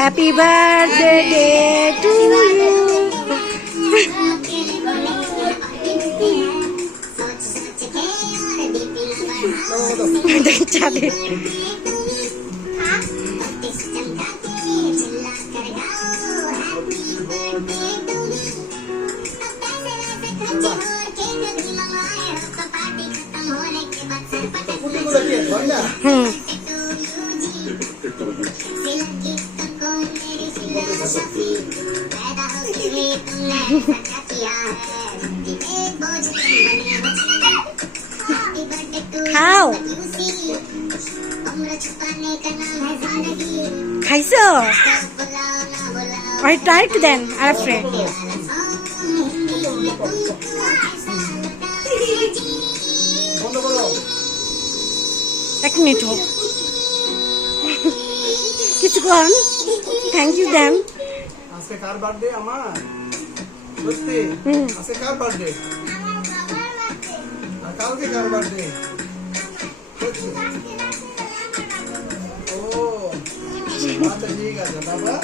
Happy birthday to you. চাঁদে হুম খাও খাইছো আর টাইট দেন আর ফ্রেন্ড এক মিনিট হোক কিছুক্ষণ থ্যাংক ইউ দেন। আজকে কার বার্থডে? আমার সত্যি আজকে কার বার্থডে? আর কালকে কার বার্থডে? ও আচ্ছা ঠিক আছে বাবা।